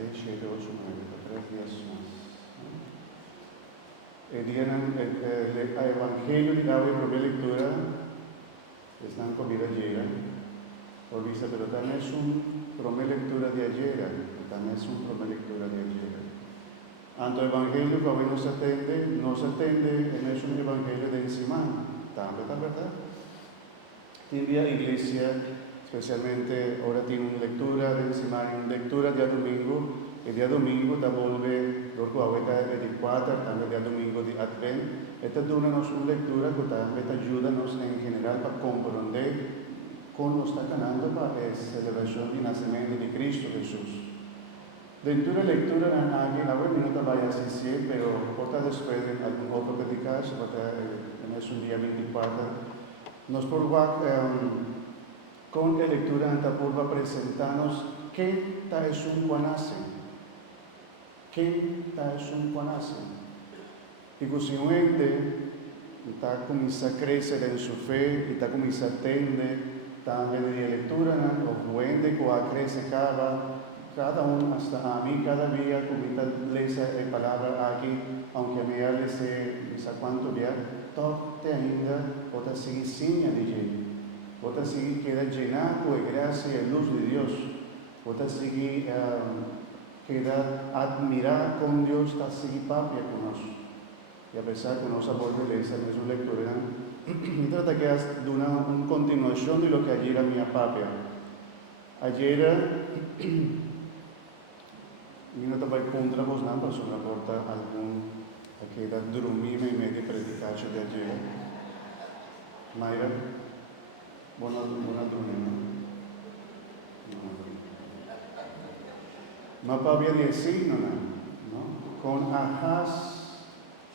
6, 7, 8, 9, 3 días más. El Evangelio di Gabriel por lectura están con vida ayer, por vista, pero también es un promé lectura de ayer, también es un promé lectura de ayer. Anto Evangelio que hoy nos atende, no es un Evangelio de encima, también, ¿verdad? Tiene iglesia, especialmente ahora tiene una lectura de encima, una lectura día domingo. El día domingo da vuelve, luego ahorita es 24, también día domingo de Advent. Esta dura nos una lectura que también ayuda en general para comprender cómo está ganando para la celebración del nacimiento de Cristo Jesús. Dentro de la lectura en alguien, ahora no te vaya a decir, pero corta después de algún otro predicar, es un día 24. Nos purva con la lectura anta purva presentarnos qué ta es un guanase. ¿Qué ta es un guanase? Y così está comienza a crecer en su fe, y está comienza a atender también de lectura, o fuente que crece cada uno hasta a mí cada día comienza a leer la palabra aquí, aunque a mí ya le sé cuánto día, todo te ainda, o te sigue sin allí, o te sigue queda llenado de gracia y luz de Dios, o te sigue queda admirar con Dios, te sigue papia con nosotros. Y a pesar que no se vuelve a leer esa lectura, y trata que es de una continuación de lo que ayer era mi papia. Ayer, yo no estaba contra vos, no, pero solo aporta algún que da dormir en medio de predicar de ayer. Mayra, buena dormir. Ma papia de sí, no, con Ahaz.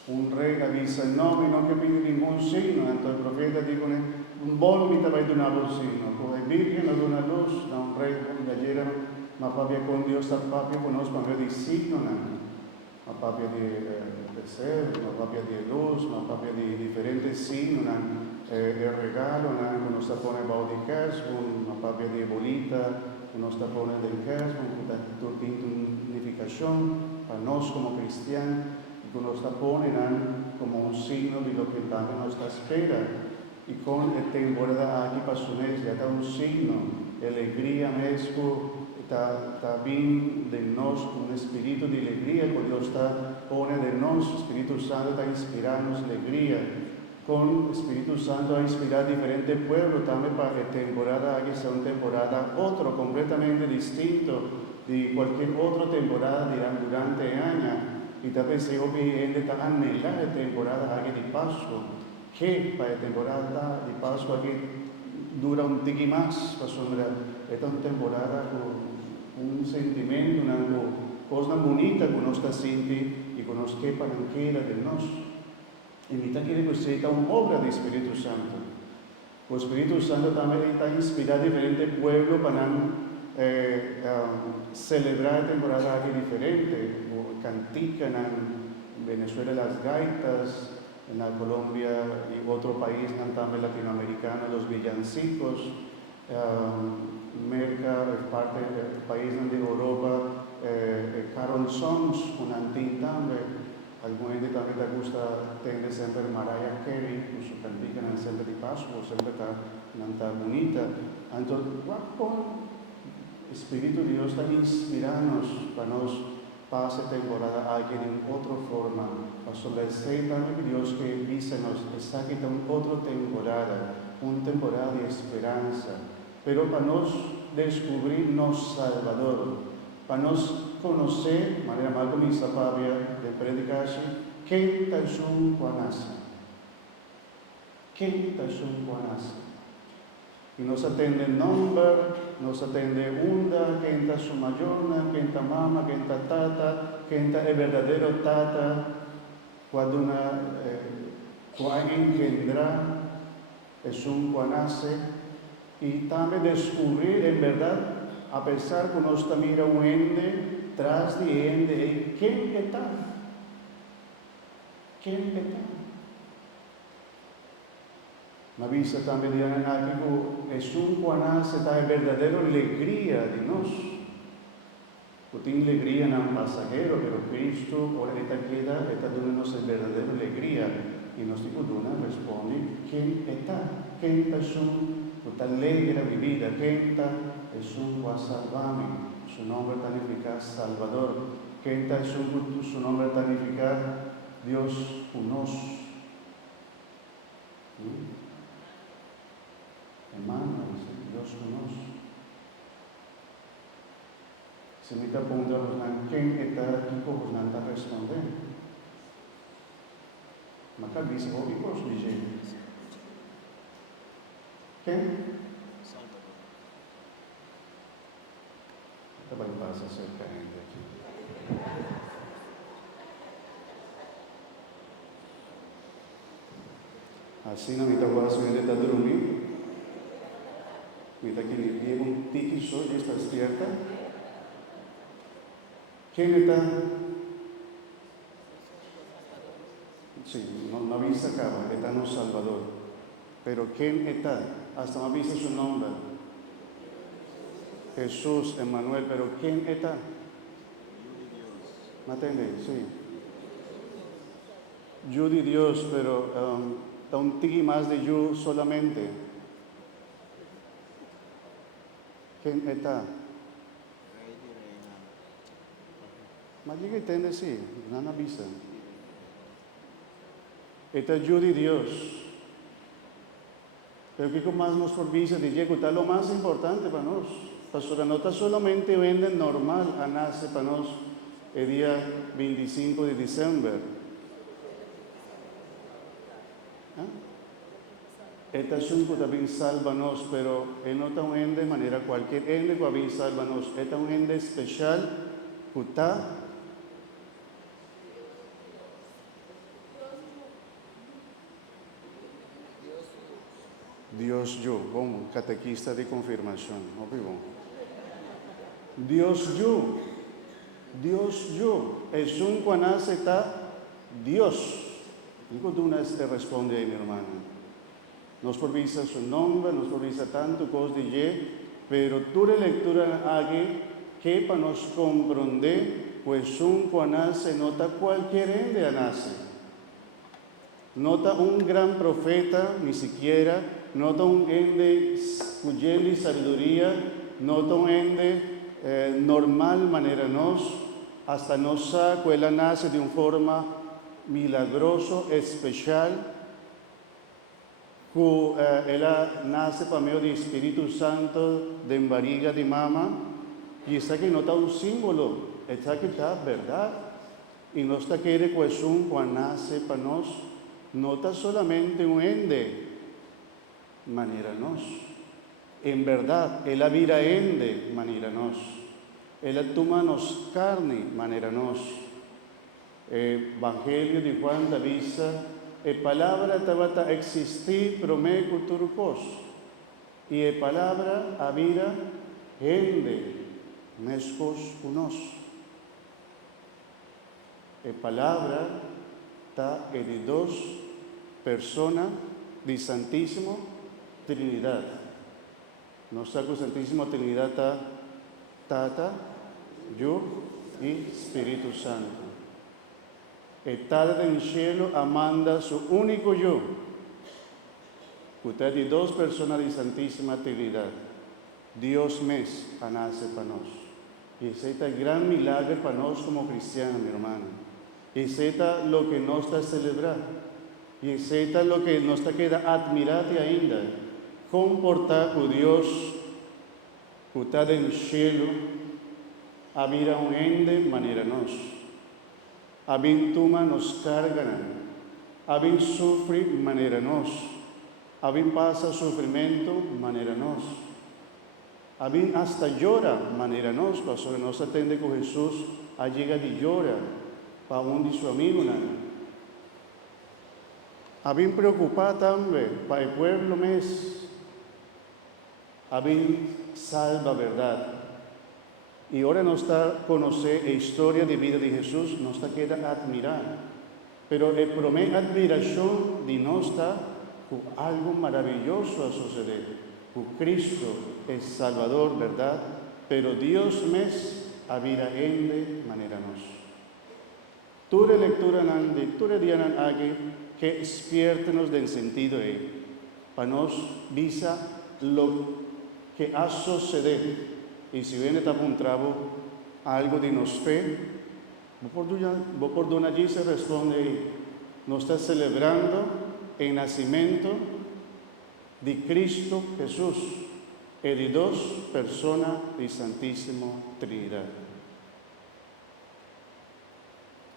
Un rey avisa no que pide ningún signo, entonces el profeta dijo, un volmita va a donar un signo, con el virgen no da una luz, no un rey de ayer, ma papia con Dios, está papia con nosotros, papia de signo, ma papia de ser, ma papia de luz, ma papia de diferentes signos, el regalo, que nos pone baudicas, ma papia de bolita, que nos pone del cas, que está turbindo unificación, para nosotros como cristianos, que nos ponen como un signo de lo que también nos espera. Y con la temporada aquí para su mes, ya está un signo, alegría, mesco, está bien de nosotros, un espíritu de alegría, que Dios pone de nosotros, Espíritu Santo está inspirando alegría. Con Espíritu Santo a inspirar diferentes pueblos también para que la temporada aquí sea una temporada otro, completamente distinto de cualquier otra temporada durante el año. Y también se obviamente está anhelando la temporada aquí de Pascua, que para la temporada de Pascua aquí dura un tiqui más, esta es una temporada con un sentimiento, una cosa bonita que nos está sintiendo y que nos quepa en de nosotros. Y mitad quiere que sea una obra del Espíritu Santo. El Espíritu Santo también está inspirando a diferentes pueblos para celebrar la temporada aquí diferente. Cantican en Venezuela las gaitas, en la Colombia y otro país también latinoamericano, los villancicos. Merca, parte del país de Europa, Carol Songs, un antín también. Algunos de también les gusta tener siempre Mariah Carey, que su cantican siempre de Pascua, siempre está bonita. Entonces, con el Espíritu de Dios está inspirándonos para nos pase temporada aquí en otra forma, para sobresalir también Dios que dice nos está quitando otra temporada, una temporada de esperanza, pero para nos descubrirnos Salvador, para nos conocer, de manera más comisa Fabia de predicarse, qué tal son Juanase, qué tal son Juanase. Y nos atende nombre, nos atende unda, que entra su mayona, que entra mama, que entra tata, que entra el verdadero tata, cuando engendra, es un Juanase, y también descubrir en verdad, a pesar que nos mira un ende, tras de ende, ¿quién está? ¿Quién está? Ma vista también de Anático, es un Juanase, está en verdadera alegría de nos. Tiene alegría en un pasajero, pero Cristo, ahora esta queda, está dándonos la verdadera alegría. Y nos dijo, responde, ¿quién está? ¿Quién es un que alegra mi vida? ¿Quién está? Es un que salvarme. Su nombre significa Salvador. ¿Quién está? Es un que su nombre significa Dios conoce. Hermano, Dios conoce. Se me está preguntando, ¿quién está aquí? Pues no está respondiendo. Maka dice, oh, ¿y vos dice? ¿Quién? Esta pasa cerca de aquí. Así no me está guardando de estar dormido. Me está que le lleva un tiki sol y está despierta. ¿Quién está? Sí, no avisa acá, está en Salvador. Pero ¿quién está? Hasta no avisa su nombre. Jesús, Emmanuel, pero ¿quién está? ¿Me entiende? Sí. Yo de Dios, pero da un tiki más de yo solamente. ¿Quién está? Mas llega y entiende, sí, no avisa. Está yo de Dios. Pero que más nos provisa de llegar, está lo más importante para nosotros. Pastora, no está solamente venden normal a nace para nosotros el día 25 de diciembre. Esta es un que también salva-nos, pero no está un ende de manera cualquier ende que también salva-nos. Esta es un ende especial que está Dios yo, como catequista de confirmación, ¿no? Dios yo, es un cuando está Dios. Digo, tú no te responde ahí, mi hermano. Nos provisa su nombre, nos provisa tanto cosas de ye, pero tu lectura haga que para nos comprender, pues un cuando se nota cualquier ende nace. Nota un gran profeta, ni siquiera, nota un ende cuya sabiduría, nota un ende normal manera nos, hasta nos saca, ella nace de una forma milagroso, especial, que ella nace por medio del Espíritu Santo de barriga de mamá, y está que nota un símbolo, está que está verdad, y no está que el cuesón cuando nace para nos, nota solamente un ende, manera nos. En verdad, ella vira ende, manera nos. Ella toma nos carne, manera nos. Evangelio de Juan avisa, palabra tabata existir, promeco turcos. Y palabra avira ende, mescos unos. Palabra está en dos personas de Santísimo Trinidad. Nuestra Santísima Trinidad está Tata, yo y Espíritu Santo. El Tata del cielo amanda su único yo. Usted de dos personas de Santísima Trinidad. Dios mes nace para nosotros. Y ese es el gran milagro para nosotros como cristianos, mi hermano. Y ese es lo que nos está celebrando. Y ese es lo que nos queda admirar ainda. Comportar con Dios, que está en el cielo, a vida un ende manera nos. A bien toma nos cargan, a bien sufre manera nos. A bien pasa sufrimiento manera nos. A bien hasta llora manera nos. Pastor, nos atende con Jesús, a llega de llora para un de su amigo. A bien preocupado también para el pueblo mes. A bien salva verdad. Y ahora nos está conocer la historia de vida de Jesús, nos está queda admirar. Pero el promete admiración de nos está con algo maravilloso a suceder. Con Cristo es Salvador, ¿verdad? Pero Dios mes a vida ende manera nos. Ture lectura nandi, ture dianan agi, que espiertenos del sentido para nos visa lo que ha sucedido. Y si viene un trabo algo de nos fe, por donde allí se responde, nos está celebrando el nacimiento de Cristo Jesús y de dos personas de Santísima Trinidad.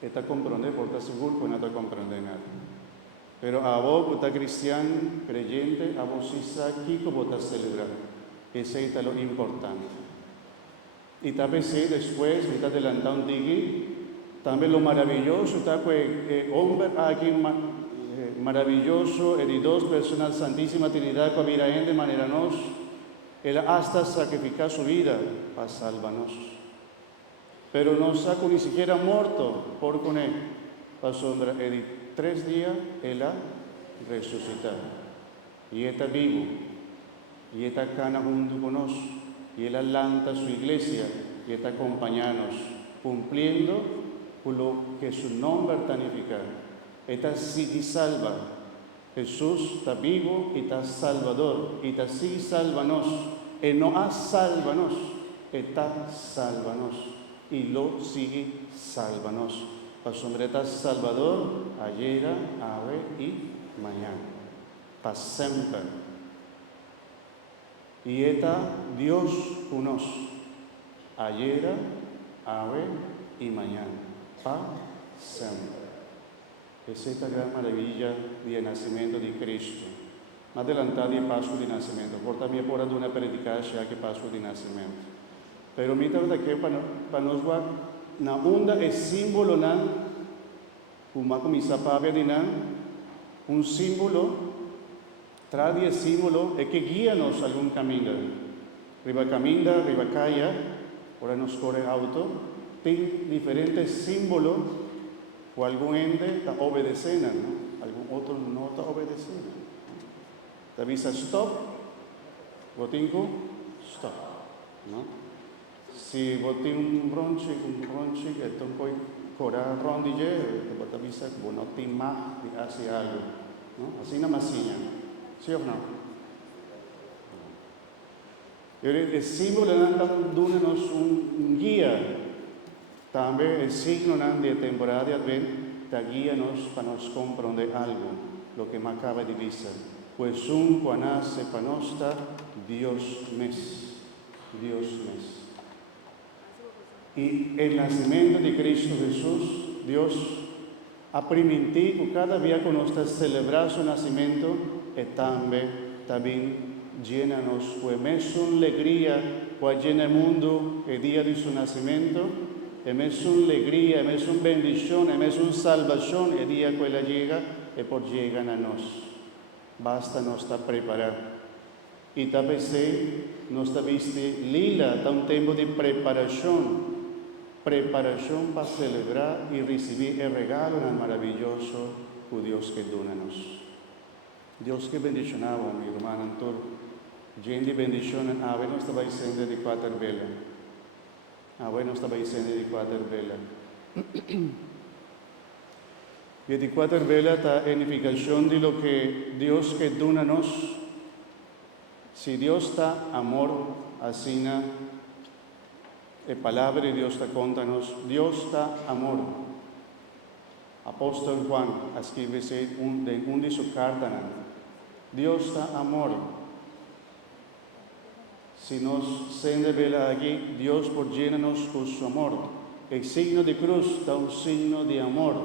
Está comprende, porque está seguro que no está comprende nada. Pero a vos, que está cristiano, creyente, a vos sí sabe aquí cómo está celebrando. Ese es lo importante. Y también después, está adelantando un también lo maravilloso, está que hombre aquí maravilloso, de dos personas, Santísima Trinidad, que vida de manera nos, él hasta sacrificar su vida para salvarnos. Pero no saco ni siquiera muerto por con él, para sombra, de 3 días, él ha resucitado. Y está vivo, y está acá junto con nosotros, y él alanta su iglesia, y está acompañándonos, cumpliendo por lo que su nombre significa. Está sí salva. Jesús está vivo y está salvador. Y está sí salvanos. Y no ha salvanos. Está salvanos. Y lo sigue salvanos. Para su está salvador ayer, hoy y mañana. Para siempre. Y está Dios con nosotros. Ayer, hoy y mañana. Para siempre. Esa es la gran maravilla del nacimiento de Cristo. Más adelantado de Pascua de nacimiento. Por también por una predicación que Pascua de nacimiento. Pero mientras que para nos va na onda es símbolo na como comienza para ver un símbolo trae el símbolo es que guíanos algún camino. Riba camina, riba calle, ahora nos corre auto, tiene diferentes símbolos. O algún ente está obedeciendo, ¿no? Algún otro no está obedeciendo. Te avisa stop, botinco, stop, ¿no? Si botín un bronche, esto puede correr rondille, te avisa que no te más y hace algo, ¿no? Así nada más, ¿sí o no? El símbolo de darnos un guía. También el signo de temporada de Adviento te guíanos para nos comprender algo, lo que me acaba de decir. Pues cuando nace para nosotros, Dios mes. Y el nacimiento de Cristo Jesús, Dios ha permitido que cada día que nosotros celebramos su nacimiento, y también llena-nos, pues es una alegría, pues llena el mundo el día de su nacimiento. Es una alegría, es una bendición, es una salvación el día que ella llega y por llegan a nos. Basta nos estar preparado. Y también nos está viste lila, está un tiempo de preparación para celebrar y recibir el regalo tan maravilloso que Dios que dona-nos. Dios que bendicionaba, mi hermano Antoro. Lleno de bendición, a ver, nos estaba diciendo de 4 velas. Bueno, estaba diciendo de 4 velas. Y de 4 velas está edificación de lo que Dios que dona-nos. Si Dios está amor, así la palabra de Dios está contanos. Dios está amor. Apóstol Juan escribe un de su carta. Dios está amor. Si nos se revela aquí, Dios por llenarnos con su amor. El signo de cruz da un signo de amor,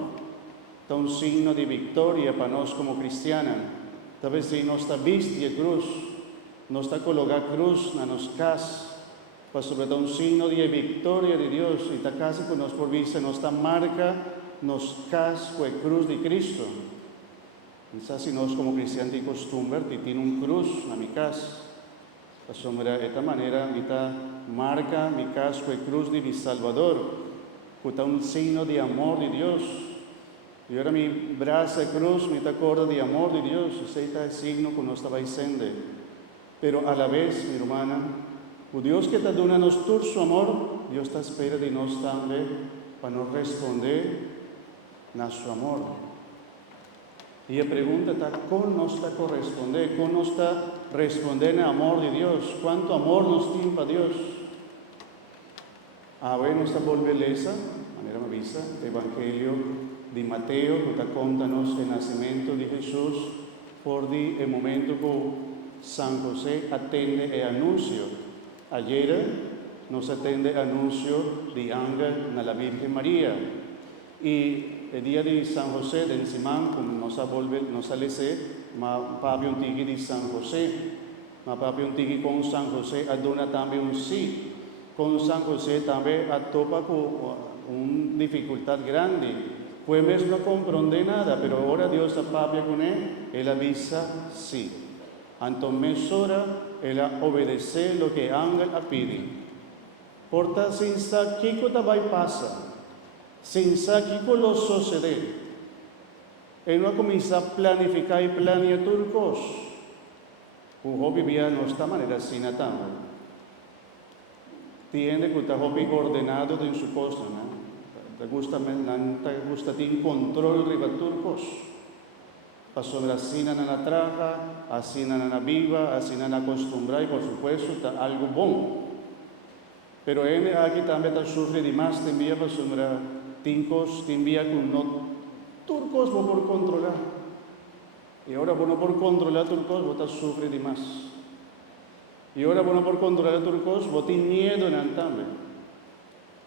da un signo de victoria para nosotros como cristianos. Tal vez si no está vista de cruz, no está colocada cruz en nos casa, pues sobre todo un signo de victoria de Dios. Y esta casa que nos por vista, nos está marca, nos casa con cruz de Cristo. Entonces, si nos como cristianos de costumbre, tiene un cruz en mi casa. De esta manera, esta marca mi casco y cruz de mi Salvador, que está un signo de amor de Dios. Y ahora mi brazo de cruz me está corda de amor de Dios. Ese es el signo que nos estaba diciendo. Pero a la vez, mi hermana, O Deus que está dando-nos todo su amor, Deus está à espera de nós também para nos responder na seu amor. E a pergunta está, como nos está corresponder? Como nos está respondendo ao amor de Deus? Quanto amor nos tem para Deus? Agora nos está beleza, de maneira avisa, o Evangelho de Mateus, que está conta-nos o nascimento de Jesus, por o momento que São José atende e anúncio. Ayer nos atende o anúncio de ángel na Virgem Maria. E o dia de São José, de Simão, como nos a ler, mas papi antigo de São José, mas papi antigo com São José, a dona também sim. Com São José também a topa com uma dificuldade grande. Foi mesmo não compreender nada, mas agora Deus a papi com ele, ele avisa sim. Então, mesura, ela obedece o que o ángel a pede. Portanto, sem saber o que vai passar. Sem saber o que vai suceder. Ele não começa a planificar e planear tudo coisas. O hobby vivia de esta maneira assim também. Tiene que estar hobby ordenado em seu posto, né? Gusta ter controle sobre tudo coisas. Sobre assim na traja, assim na viva, assim na acostumbrar e por supuesto está algo bom. Pero ele aqui também está sofrendo demais, também para sobre tincos, também com não turcos vou por controlar. E agora vou não por controlar turcos, vou estar sofrendo demais. E agora vou não por controlar turcos, vou ter medo também.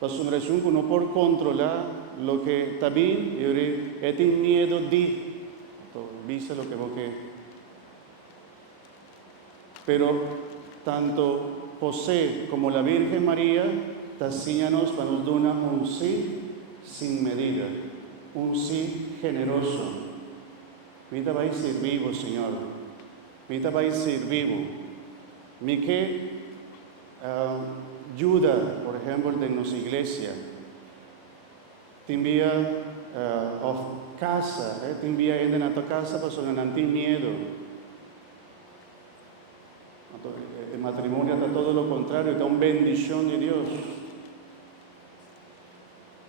Para sobre isso, não por controlar o que está bem, eu tenho medo de visa lo que vos querés. Pero tanto José como la Virgen María te enseñanos para nos dar un sí sin medida, un sí generoso. Mita vai ser vivo, Señor. Mita vai ser vivo. Mi que ayuda, por ejemplo, de nuestra iglesia. Te envía casa, te envía gente na tua casa para não ter medo. El matrimonio está todo lo contrario, está una bendición de Dios.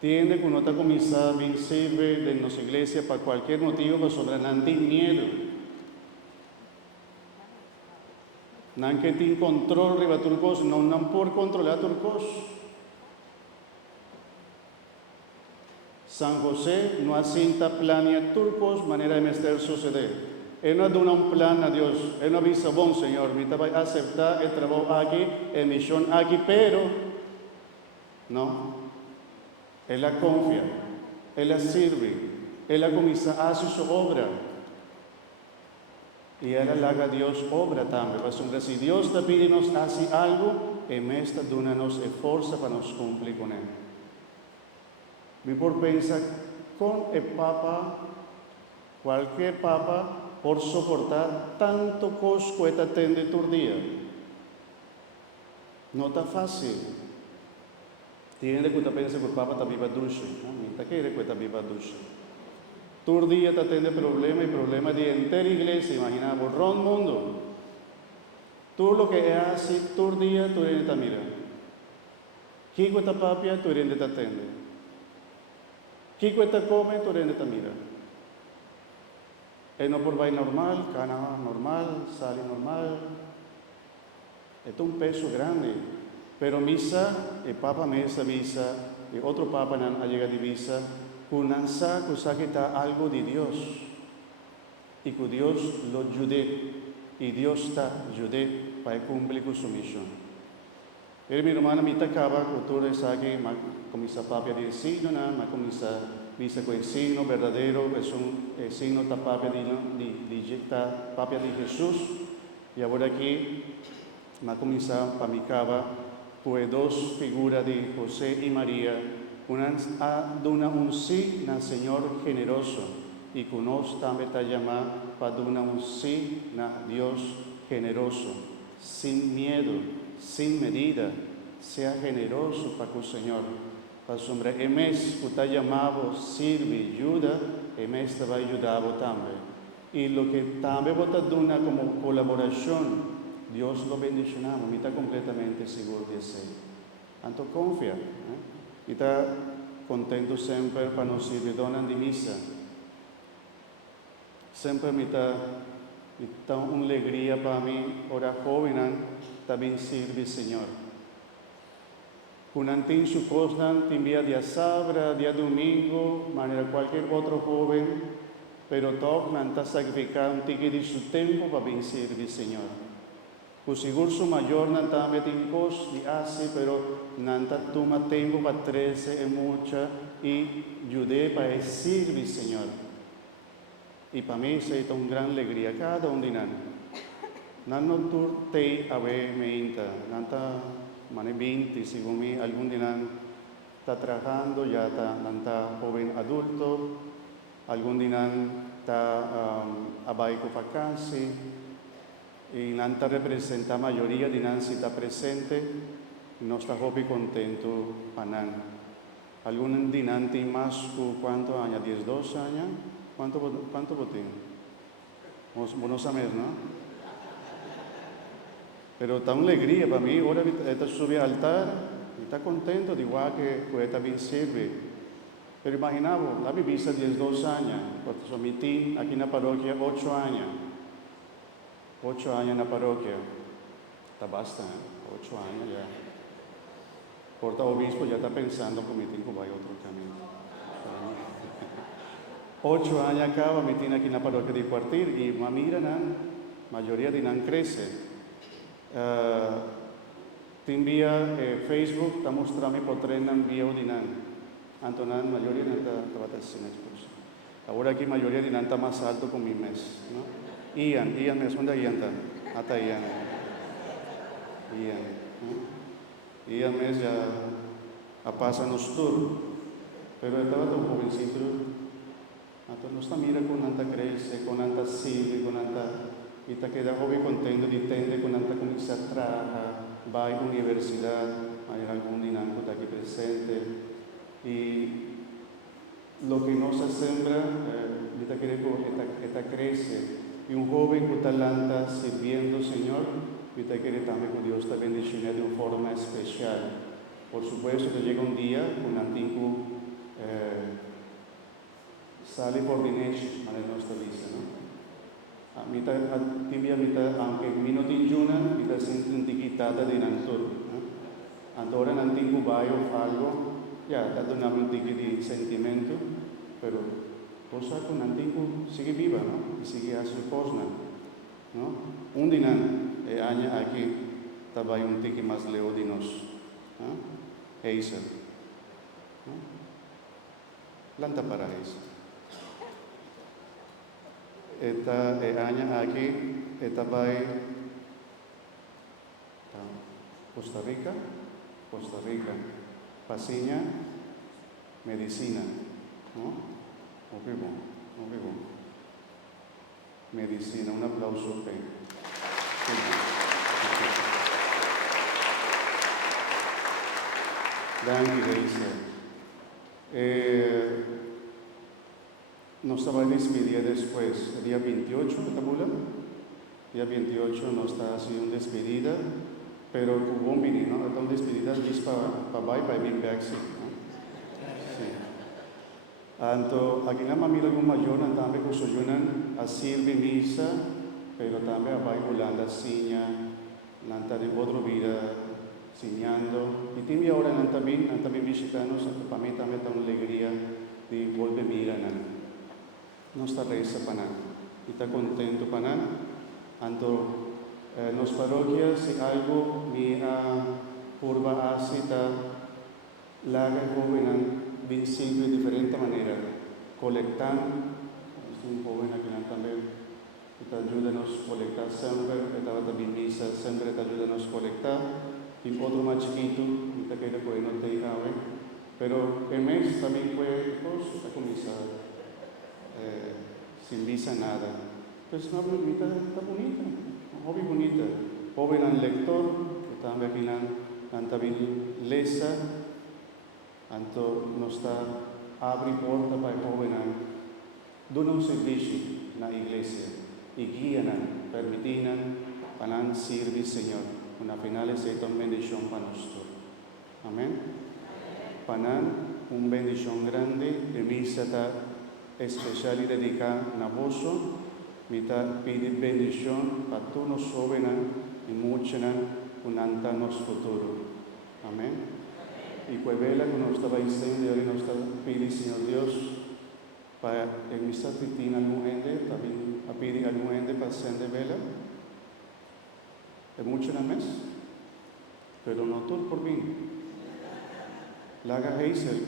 Tiende que uno está comenzando a vencer de nuestra iglesia para cualquier motivo, para não ter miedo. Não que tenha controle sobre tus cosas, não por controlar tus cosas. San José no asienta planea turcos manera de mestre suceder. Él no da un plan a Dios. Él no avisa, bom Señor, me va a aceptar el trabajo aquí, el misión aquí, pero no. Él la confía, Él la sirve, Él la comienza a hacer su obra. Y Él la haga Dios obra también. Si Dios te pide nos hace algo, Él está dándonos fuerza para nos cumplir con Él. Me por pensar con el Papa, cualquier Papa, por soportar tanto costo que atende todo día. No está fácil. Tiene que pensar que el Papa está viva ducha. No quiere que está viva ducha. Todo día te atende problemas y problemas de entera iglesia. Imagina, borró el mundo. Todo lo que hace, todo día, tú eres de mira. ¿Qué cuesta papia, tú eres de atende? ¿Qué cuesta come, tú eres de mira? No por vai normal, cana normal, sale normal. Esto es un peso grande. Pero misa, el Papa mesa misa, el otro Papa no llega de misa, con ansa que está algo de Dios. Y que Dios lo ayude. Y Dios está ayude para cumplir con su misión. Pero mi hermana me acaba, que tú sabes que comienza Papa de signo, comienza visa con el signo verdadero, es un signo de Papa de Jesús. Y ahora aquí, comienza para mi cava, pues dos figuras de José y María, una dona un sí al Señor generoso, y que nos también está llamado para dar un sí a Dios generoso, sin miedo, sin medida, sea generoso para con el Señor. Para sombra, mes que está llamado, sirve, ayuda, mes te va a ayudar también. Y lo que también va a dar como colaboración Dios lo bendecirá, mi está completamente seguro de eso. Anto confia, mi está contento siempre para nos servir donan de misa. Siempre me está una alegría para mí, ahora joven, también sirve el Señor. Unantin su cosnan, día de sabra, día domingo, manera cualquier otro joven, pero todo nanta sacrificar un tique de su tiempo para bien servir al Señor. Pues seguro su mayor nanta metin cos y hace, pero nanta toma tiempo para 13 y mucha y ayude para servir al Señor. Y para mí es una gran alegría cada un día. No tur te ave meinta, nanta mane 20, según mí, algún día está trabajando, ya está joven adulto, algún día está abajo vacancia, y nanta representa la mayoría de Nancy está presente, no está joven contento panan. Algún día más, ¿cuántos años? 10, 12 años. ¿Cuánto botín? Buenos años, ¿no? Pero está una alegría para mí, ahora está subiendo al altar, está contento, de igual que está bien sirve. Pero imaginamos, la vivisa 10, 12 años, porque soy mi team aquí en la parroquia 8 años. 8 años en la parroquia. Está bastante, 8 años ya. Porta obispo ya está pensando que mi team va a otro camino. 8 años acaba, mi team aquí en la parroquia de Cuartil, y mira, la mayoría de nan crece. Te envía Facebook, está mostrando por tren envío de nan. Antonan, mayoría de nan está batallando. Ahora aquí mayoría de nan está más alto con mi mes, ¿no? Ian, mes, ¿dónde Ian está? Hasta Ian. Ian mes ya pasa nos tour. Pero estaba tan jovencito. Entonces no está mira con tanta crece, con tanta sirve, con tanta. Y te queda joven contento de entender con tanta comienza a trabajar, va a la universidad, hay algún dinámico aquí presente. Y lo que no se sembra, esta crece. Y un joven que está sirviendo al Señor, y te quiere también que Dios te bendiga de una forma especial. Por supuesto que llega un día, un antiguo sale por ordination, en nuestra lista, ¿no? Aunque vino de Juna, mita siente antiquitada de Nantur. Ahora en antiguo bayo algo, ya está donando un tique de sentimiento, pero cosa con antiguo sigue viva, ¿no? Y sigue a su cosa, ¿no? Un día, año aquí, estaba un tique más leo de nos, ¿no? Eisa, ¿no? Planta para eso. Esta año aquí, esta va Costa Rica, Pasiña, medicina, ¿no? Muy bien. Medicina, un aplauso. Gracias. Nos estaba despedida después, el día 28, ¿tabula? Día 28 nos está haciendo despedida, pero hubo un vini, ¿no? Está una despedida para mi backseat, ¿no? Sí. Anto, aquí en la mamila de un mayor, también que soyunan a sirve misa, pero también a bailando siña, nanta de otra vida, siñando. Y tiene ahora también visitarnos, para mí también está una alegría de volver a mirar, ¿no? No está reza para nada, y está contento para nada. Anto, las parroquias, si algo mi curva asita, larga joven, bien simple, de diferente manera, colectando, es un joven aquí también, que ayuda a nos colectar siempre, que estaba también misa, siempre te ayuda a nos colectar, y otro más chiquito, que te puede no te cabe, pero el mes también fue, pues, la comisa. Sin visa nada. Entonces una bonita, está bonita, una joven bonita. Joven al lector, que también aquí también lesa, tanto nos está abre puerta para el joven, dona un servicio en la iglesia y guían, permiten panan sirvi, Señor. Una final es una bendición para nosotros. Amén. Panan, un bendición grande, de misa especial y dedicada a vosotros. Mita pide bendición para todos los jóvenes y muchos un antanos futuro. Amén. Y que vela que nos estaba diciendo, y nos pide, Señor Dios, para en esta titina algún gente, también a pedir algún gente para ser de vela. Es mucho en el mes, pero no todo por mí. La haga el